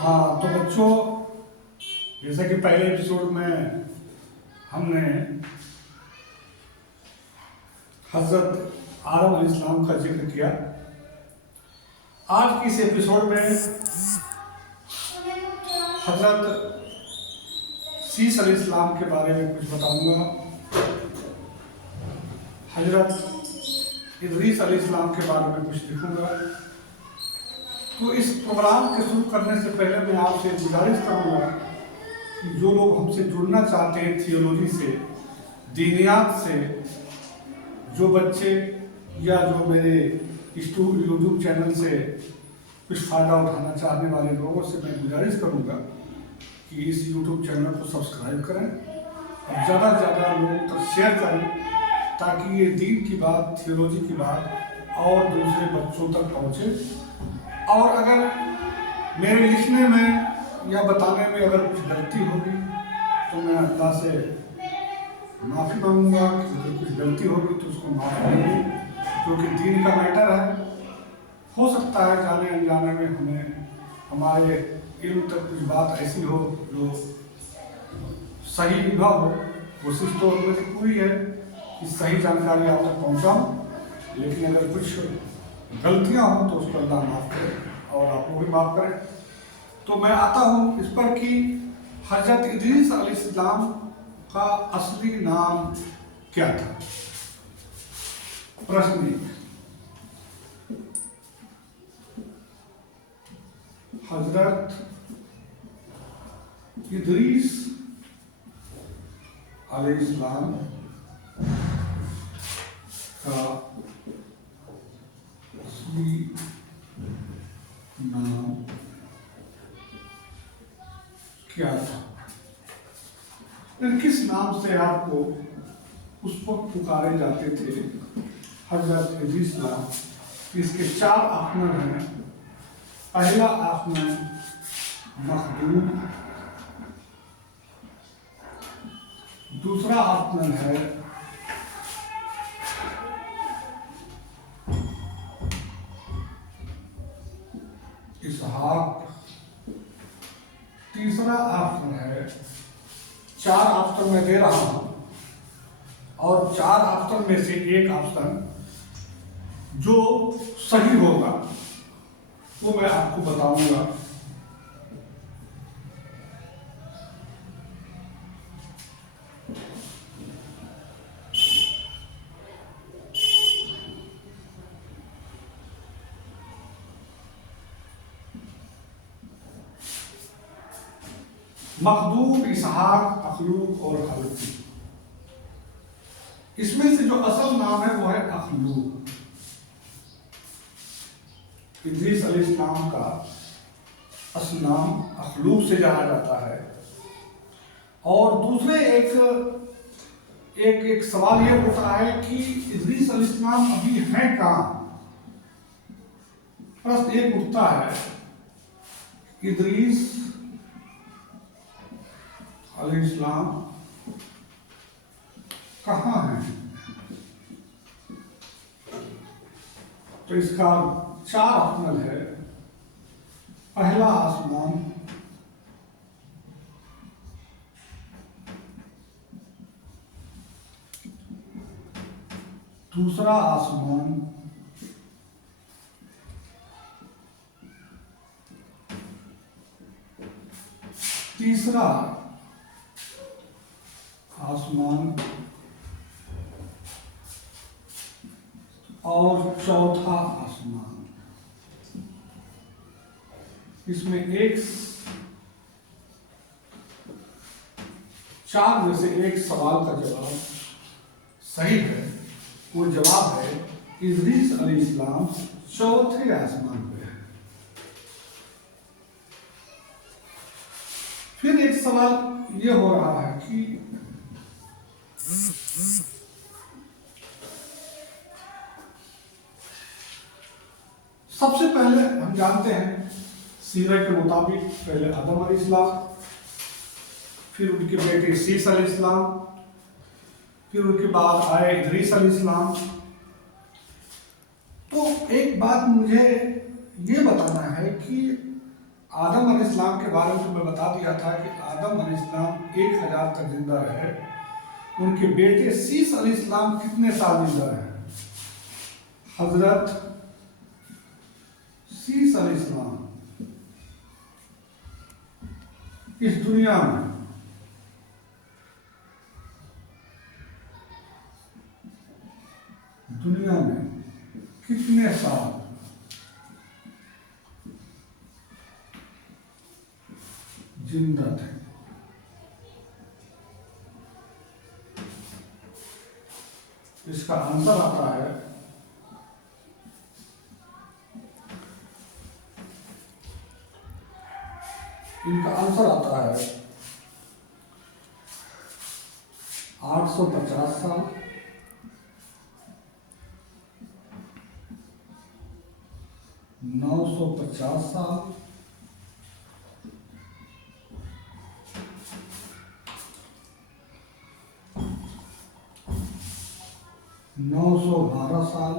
हाँ तो बच्चों, जैसा कि पहले एपिसोड में हमने हजरत आदम अलैहिस्सलाम का जिक्र किया, आज की इस एपिसोड में हजरत शीस अलैहिस्सलाम के बारे में कुछ बताऊंगा, हजरत इदरीस अलैहिस्सलाम के बारे में कुछ लिखूंगा। तो इस प्रोग्राम के शुरू करने से पहले मैं आपसे गुजारिश करूंगा कि जो लोग हमसे जुड़ना चाहते हैं थियोलॉजी से, दीनियात से, जो बच्चे या जो मेरे यूट्यूब चैनल से कुछ फ़ायदा उठाना चाहने वाले लोगों से मैं गुजारिश करूंगा कि इस यूट्यूब चैनल को सब्सक्राइब करें और ज़्यादा से ज़्यादा लोगों तक शेयर करें, ताकि ये दीन की बात, थियोलॉजी की बात और दूसरे बच्चों तक पहुँचे। और अगर मेरे लिखने में या बताने में अगर कुछ गलती होगी तो मैं अल्लाह से माफ़ी मांगूंगा कि अगर कुछ गलती होगी तो उसको माफ़ करेंगे, क्योंकि दीन का मैटर है। हो सकता है जाने अनजाने में हमें हमारे इल्म तक कुछ बात ऐसी हो जो सही ना हो। कोशिश तो मेरी पूरी है कि सही जानकारी आप तक पहुँचाऊँ, लेकिन अगर कुछ गलतियाँ हों तो उसको अल्लाह माफ़ करे और आप लोग भी माफ़ करें। तो मैं आता हूँ इस पर कि हजरत इदरीस अलैहिस्सलाम का असली नाम क्या था। प्रश्न एक, हजरत इदरीस अलैहिस्सलाम का असली नाम क्या था? किस नाम से आपको उस वक्त पुकारे जाते थे हजरत इदरीस नाम? इसके चार आफनान हैं। पहला आफनान मखदूम, दूसरा आफनान है इसहाक, तीसरा ऑप्शन है, चार ऑप्शन मैं दे रहा हूं और चार ऑप्शन में से एक ऑप्शन जो सही होगा वो मैं आपको बताऊंगा। मखदूम, इसहाक, अखलूक और खलूक। इसमें से जो असल नाम है वो है अखलूक। इदरीस अलैहिस्सलाम का असल नाम अखलूक से जाना जाता है। और दूसरे एक सवाल ये उठता है कि इदरीस अलैहिस्सलाम अभी हैं कहाँ? प्रश्न एक उठता है, इदरीस अलैहिस्सलाम कहाँ हैं? तो इसका चार ऑप्शन है। पहला आसमान, दूसरा आसमान, तीसरा आसमान और चौथा आसमान। इसमें एक चार में से एक सवाल का जवाब सही है। वो जवाब है इदरीस अलैहिस्सलाम चौथे आसमान पे है। फिर एक सवाल ये हो रहा है कि सबसे पहले हम जानते हैं सीरत के मुताबिक पहले आदम अलैहिस्सलाम, फिर उनके बेटे शीस अलैहिस्सलाम, फिर उनके बाद आए इदरीस अलैहिस्सलाम। तो एक बात मुझे ये बताना है कि आदम अलैहिस्सलाम के बारे में तो मैं बता दिया था कि आदम अलैहिस्सलाम 1000 तक जिंदा रहे। उनके बेटे शीश अलैहिस्सलाम कितने साल जिंदा रहे? हजरत शीश अलैहिस्सलाम इस दुनिया में कितने साल जिंदा थे? इसका आंसर आता है इनका आंसर आता है 850 साल, 950 साल, 912 साल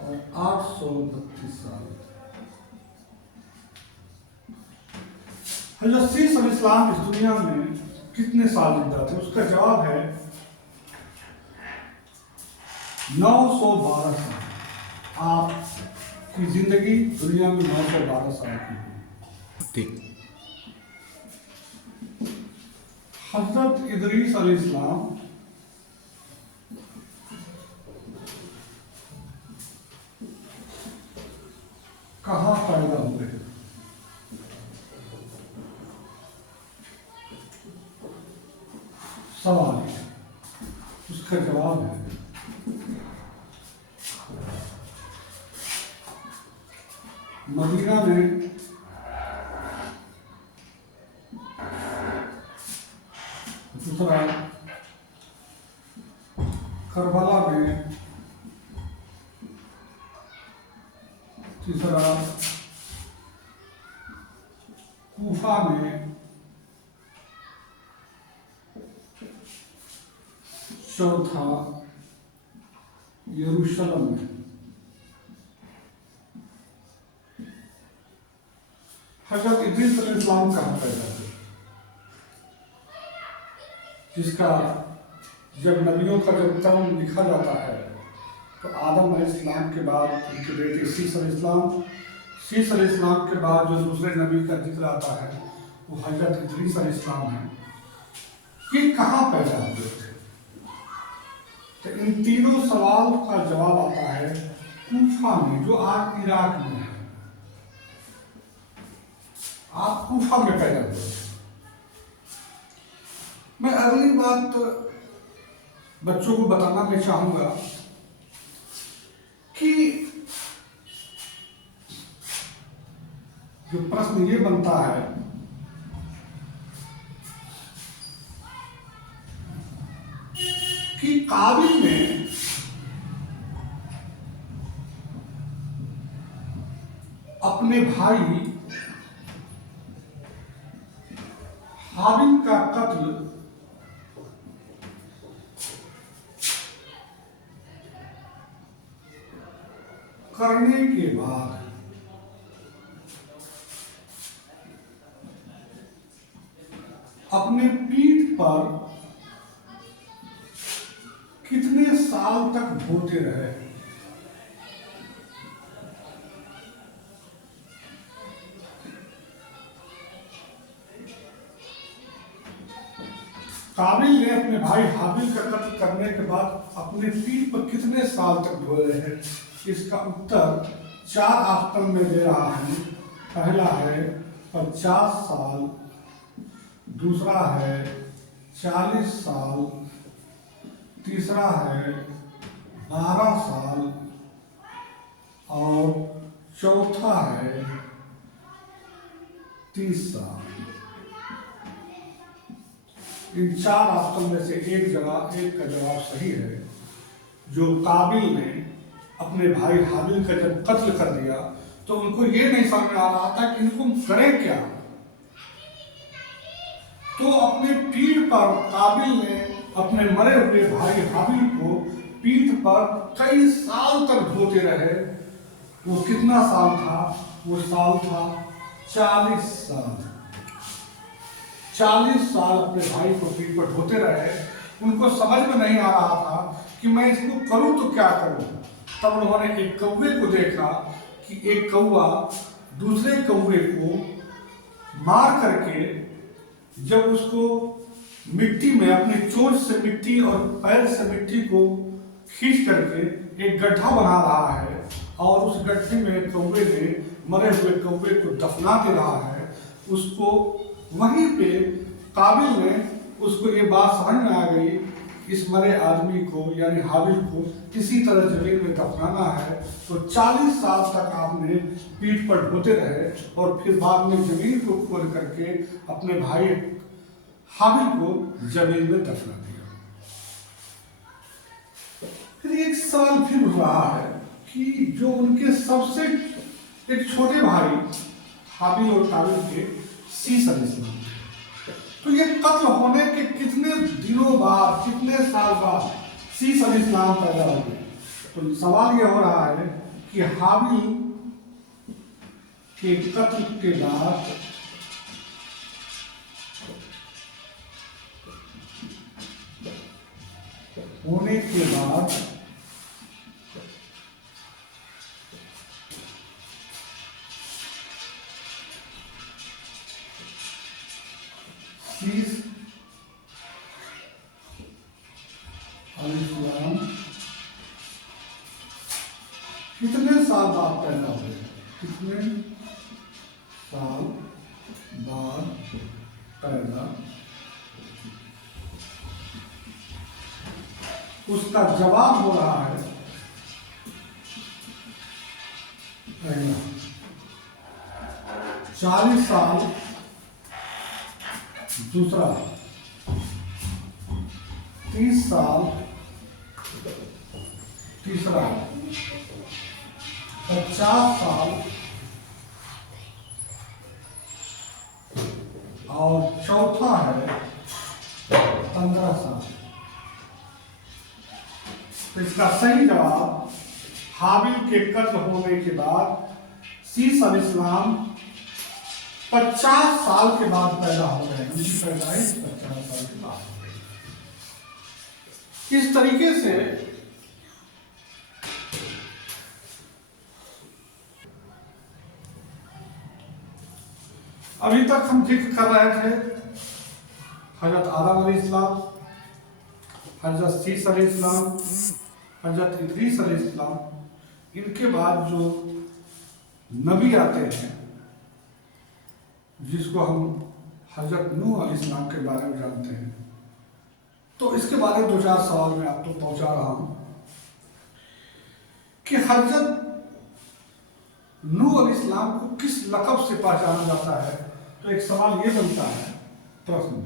और 832 साल। हज़रत शीश अलैहिस्सलाम इस दुनिया में कितने साल जिंदा थे? उसका जवाब है 912 साल। आपकी जिंदगी दुनिया में 912 साल की है। हज़रत इदरीस अलैहिस्सलाम कहाँ पैदा हुए? सवाल है, उसका जवाब है मदीना में दूसरा करबला में, तीसरा कूफा में, चौथा यरूशलेम में। हज़रत इदरीस अलैहिस्सलाम कहाँ पैदा हुए? जिसका जब नबियों का जब क्रम लिखा जाता है तो आदम अलैहिस्सलाम के बाद उनके बेटे शीश अलैहिस्सलाम, शीश अलैहिस्सलाम के बाद जो दूसरे नबी का जिक्र आता है वो हज़रत इदरीस अलैहिस्सलाम है। ये कहाँ पैदा हुए थे? तो इन तीनों सवाल का जवाब आता है कूफा में, जो आज इराक में है। आप कूफा में पैदा हुए। मैं अगली बात बच्चों को बताना मैं चाहूंगा कि जो प्रश्न ये बनता है कि काबिल ने अपने भाई हाबिल का कत्ल करने के बाद अपने पीठ पर कितने साल तक ढोते रहे? काबिल ने अपने भाई हाबिल का कत्ल करने के बाद अपने पीठ पर कितने साल तक ढोए रहे? इसका उत्तर 4 ऑप्शन में दे रहा है। पहला है 50 साल, दूसरा है 40 साल, तीसरा है 12 साल और चौथा है 30 साल। इन 4 ऑप्शन में से एक का जवाब सही है। जो काबिल ने अपने भाई हाबिल का जब कत्ल कर दिया तो उनको ये नहीं समझ में आ रहा था कि इनको करें क्या, तो अपने पीठ पर काबिल ने अपने मरे हुए भाई हाबिल को पीठ पर कई साल तक ढोते रहे। वो कितना साल था? वो साल था 40 साल। 40 साल अपने भाई को पीठ पर ढोते रहे। उनको समझ में नहीं आ रहा था कि मैं इसको करूं तो क्या करूं। तब उन्होंने एक कौवे को देखा कि एक कौवा दूसरे कौवे को मार करके जब उसको मिट्टी में अपनी चोंच से मिट्टी और पैर से मिट्टी को खींच करके एक गड्ढा बना रहा है और उस गड्ढे में कौवे ने मरे हुए कौवे को दफना दे रहा है, उसको वहीं पे काबिल ने उसको ये बात समझ में आ गई, इस मरे आदमी को यानी हाबिल को किसी तरह जमीन में दफनाना है। तो 40 साल तक आपने पीठ पर ढोते रहे और फिर बाद में जमीन को खोद करके अपने भाई हाबिल को जमीन में दफना दिया। फिर एक सवाल फिर उठ रहा है कि जो उनके सबसे एक छोटे भाई हाबिल और काबिल के शीश अलैहिस्सलाम, तो ये कत्ल होने के कितने दिनों बाद, कितने साल बाद शीश अलैहिस्सलाम पैदा हुए? तो सवाल ये हो रहा है कि हाबिल के कत्ल के बाद होने के बाद शीश अलैहिस्सलाम कितने साल बाद पैदा हुए? कितने साल बाद पैदा? उसका जवाब हो रहा है पहला 40 साल, दूसरा 30 साल, तीसरा 50 साल और चौथा है 15 साल। तो इसका सही जवाब हाबिल के कत्ल होने के बाद शीश अलैहिस्सलाम 50 साल के बाद पैदा हो गए। उनकी पैदाइश 50 साल के बाद हो गई। इस तरीके से अभी तक हम जिक्र कर रहे थे हजरत आदम अलैहिस्सलाम, हजरत शीश अलैहिस्सलाम, हजरत इदरीस अलैहिस्सलाम। इनके बाद जो नबी आते हैं जिसको हम हजरत नूह अलैहिस्सलाम के बारे में जानते हैं, तो इसके बारे में 2-4 सवाल मैं आपको पहुंचा रहा हूं कि हजरत नूह अलैहिस्सलाम को किस लक़ब से पहचाना जाता है। तो एक सवाल ये बनता है, प्रश्न,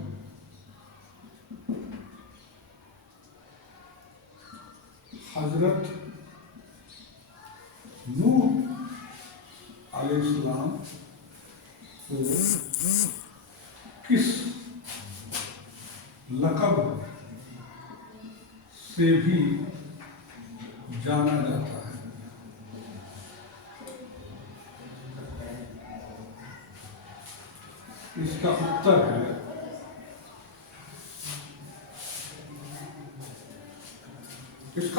हजरत नूह अलैहिस्सलाम को किस लक़ब से भी जाना जाता है? इसका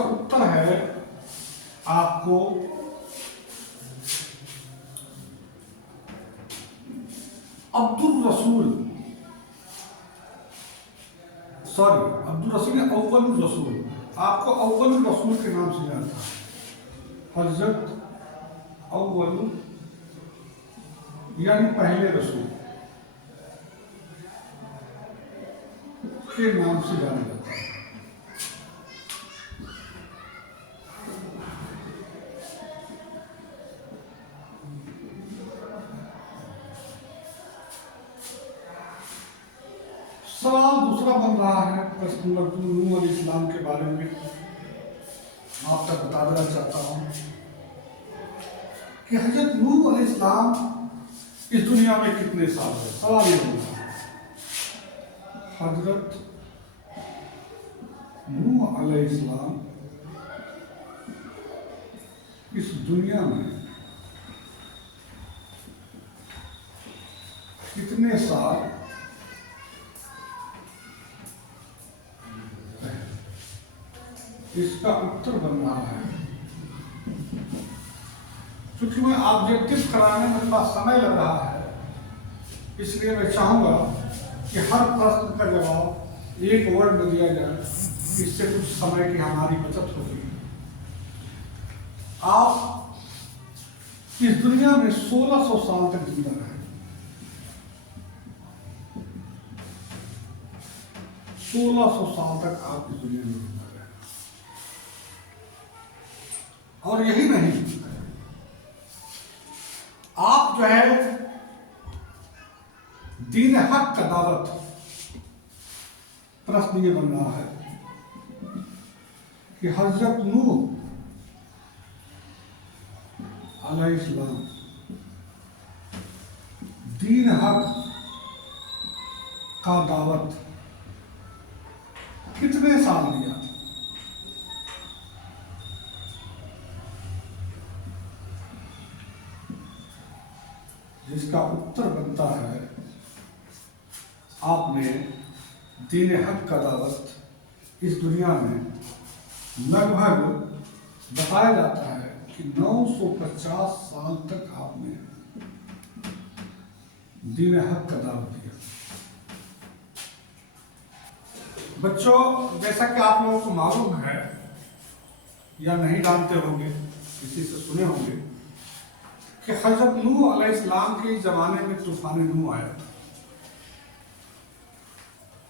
उत्तर है आपको अब्दुल रसूल अव्वलुर रसूल, आपको अव्वलुर रसूल के नाम से जानता है। हजरत अव्वलुर यानी पहले रसूल के नाम से जाना जाता है। सवाल दूसरा बन रहा है, प्रश्न नंबर 2 नूह अलैहिस्सलाम के बारे में आप तक बता देना चाहता हूं कि हजरत नूह अलैहिस्सलाम इस दुनिया में कितने साल है। सवाल ये होगा, हजरत नूह अलैहिस्सलाम इस दुनिया में कितने साल इसका उत्तर बन रहा है। क्योंकि मैं ऑब्जेक्टिव कराने में थोड़ा समय लग रहा है, इसलिए मैं चाहूंगा कि हर प्रश्न का जवाब एक वर्ड में दिया जाए, इससे कुछ समय की हमारी बचत होगी। आप इस दुनिया में 1600 साल तक जिंदा रहे। 1600 साल तक आप इस दुनिया में जिंदा रहे। और यही नहीं, आप जो है दीन हक का दावत, प्रश्न ये बन रहा है कि हजरत नूह अलैहिस्सलाम दीन हक का दावत कितने साल दिया? जिसका उत्तर बनता है, आपने दीन हक का दावत इस दुनिया में लगभग बताया जाता है कि 950 साल तक आपने दीन हक का दावत दिया। बच्चों, जैसा कि आप लोगों को मालूम है या नहीं जानते होंगे, किसी से सुने होंगे कि हजरत नूह अलैहिस्सलाम के ज़माने में तूफान नूह आया था।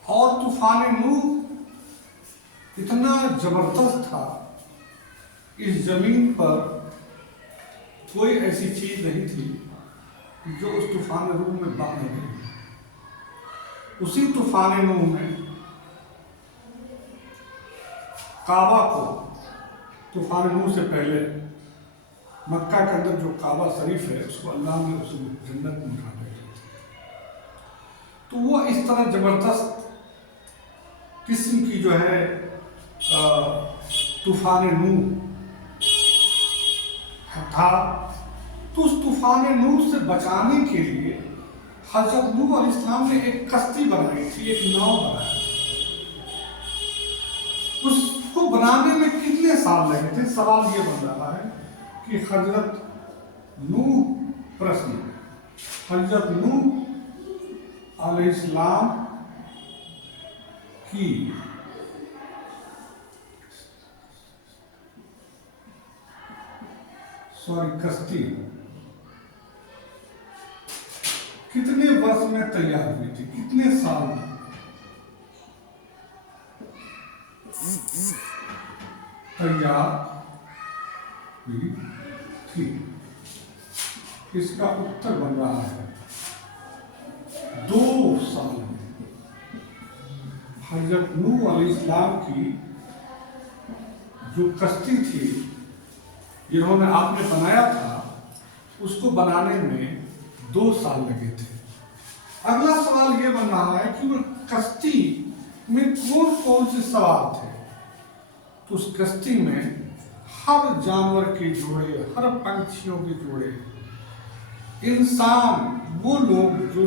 और तूफान नूह इतना जबरदस्त था, इस जमीन पर कोई ऐसी चीज नहीं थी जो उस तूफान नूह में बह नहीं गई। उसी तूफान नूह में काबा को, तूफान नूह से पहले मक्का के अंदर जो काबा शरीफ है, उसको अल्लाह ने उस जन्नत में उठा दिया। तो वो इस तरह जबरदस्त किस्म की जो है तूफान नूह था। तो उस तूफान नूह से बचाने के लिए हजरत नूह अलैहिस्सलाम ने एक कश्ती बनाई थी, एक नाव बनाया। उसको बनाने में कितने साल लगे थे? सवाल ये बन रहा है कि हजरत नूह, प्रश्न, हजरत नूह अलैहिस्सलाम की कश्ती कितने वर्ष में तैयार हुई थी? कितने साल में तैयार हुई थी? इसका उत्तर बन रहा है 2 साल में। हजरत नूह अलैहिस्सलाम की जो कश्ती थी, जिन्होंने आपने बनाया था, उसको बनाने में 2 साल लगे थे। अगला सवाल ये बन रहा है कि वो कश्ती में कौन कौन से सवार थे? तो उस कश्ती में हर जानवर के जोड़े, हर पंछियों के जोड़े, इंसान, वो लोग जो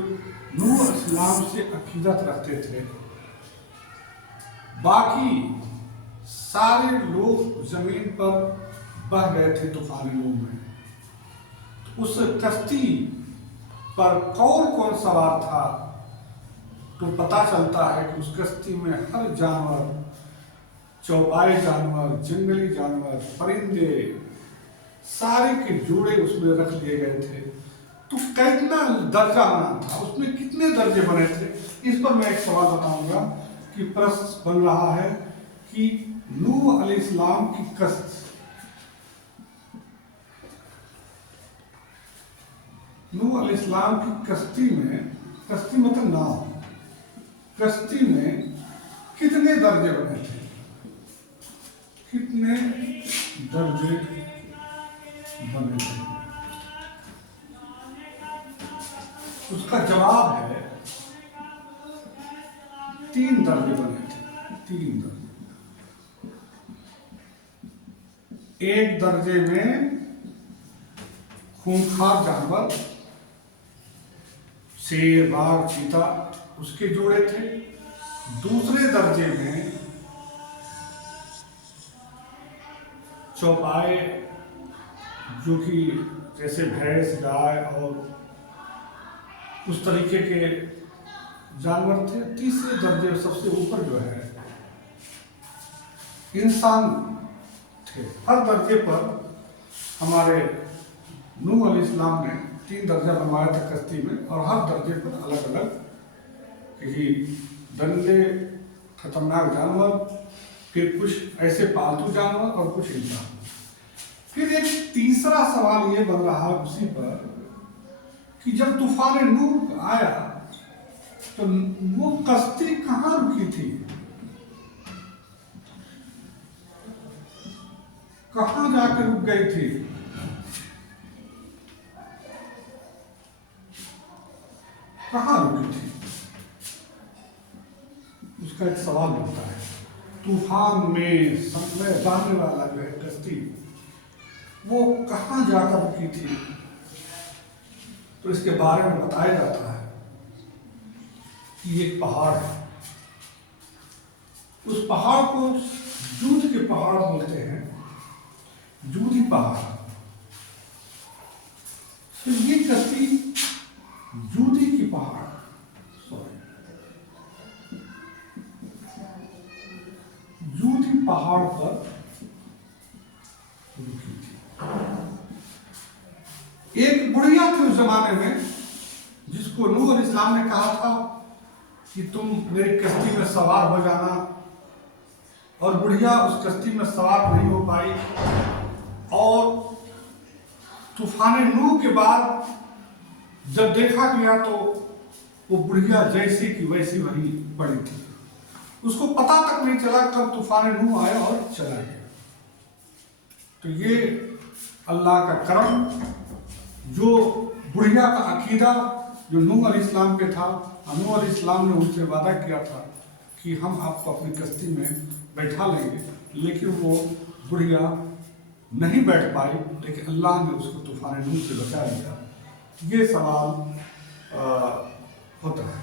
नूह अलैहिस्सलाम से अकीदत रखते थे, बाकी सारे लोग जमीन पर बह गए थे तूफान नूह में। तो उस कश्ती पर कौन कौन सवार था? तो पता चलता है कि उस कश्ती में हर जानवर, चौपाई जानवर, जंगली जानवर, परिंदे, सारे के जोड़े उसमें रख लिए गए थे। तो कितना दर्जा बना था, उसमें कितने दर्जे बने थे? इस पर मैं एक सवाल बताऊंगा कि प्रश्न बन रहा है कि नूह अलैहिस्सलाम की कश्ती, नूह अलैहिस्सलाम की कश्ती में, कश्ती मतलब नाव, कश्ती में कितने दर्जे बने थे? कितने दर्जे बने थे? उसका जवाब है 3 दर्जे बने थे। 3 दर्जे। एक दर्जे में खूंखार जानवर, शेर, बाघ, चीता उसके जोड़े थे। दूसरे दर्जे में चौपाए, जो कि जैसे भैंस, गाय और उस तरीके के जानवर थे। तीसरे दर्जे सबसे ऊपर जो है इंसान थे। हर दर्जे पर हमारे नूह अलैहिस्सलाम ने 3 दर्जा बनवाया था कश्ती में, और हर दर्जे पर अलग अलग कहीं दंडे, खतरनाक जानवर, फिर कुछ ऐसे पालतू जानवर और कुछ इंसान। फिर एक तीसरा सवाल ये बन रहा उसी पर कि जब तूफान नूह आया तो वो कश्ती कहाँ रुकी थी, कहाँ जाकर रुक गई थी? कहाँ रुकी थी? उसका एक सवाल बनता है। तूफान में समय जाने वाला जो है कश्ती, वो कहाँ जाकर रुकी थी? तो इसके बारे में बताया जाता है कि एक पहाड़ है। उस पहाड़ को जूद के पहाड़ बोलते हैं, जूदी पहाड़। तो ये कश्ती जूदी की पहाड़, जूदी पहाड़ पर रुकी थी। एक बुढ़िया थी उस जमाने में, जिसको नूह अलैहिस्सलाम ने कहा था कि तुम मेरी कश्ती में सवार हो जाना, और बुढ़िया उस कश्ती में सवार नहीं हो पाई। और तूफान नूह के बाद जब देखा गया तो वो बुढ़िया जैसी की वैसी वही पड़ी थी। उसको पता तक नहीं चला कब तूफान नूह आया और चला गया। तो ये अल्लाह का करम, जो बुढ़िया का अकीदा जो नूह अलैहिस्सलाम पे था, नूह अलैहिस्सलाम ने उनसे वादा किया था कि हम आपको अपनी कश्ती में बैठा लेंगे, लेकिन वो बुढ़िया नहीं बैठ पाई, लेकिन अल्लाह ने उसको तूफान नूह से बचा लिया। ये सवाल होता है।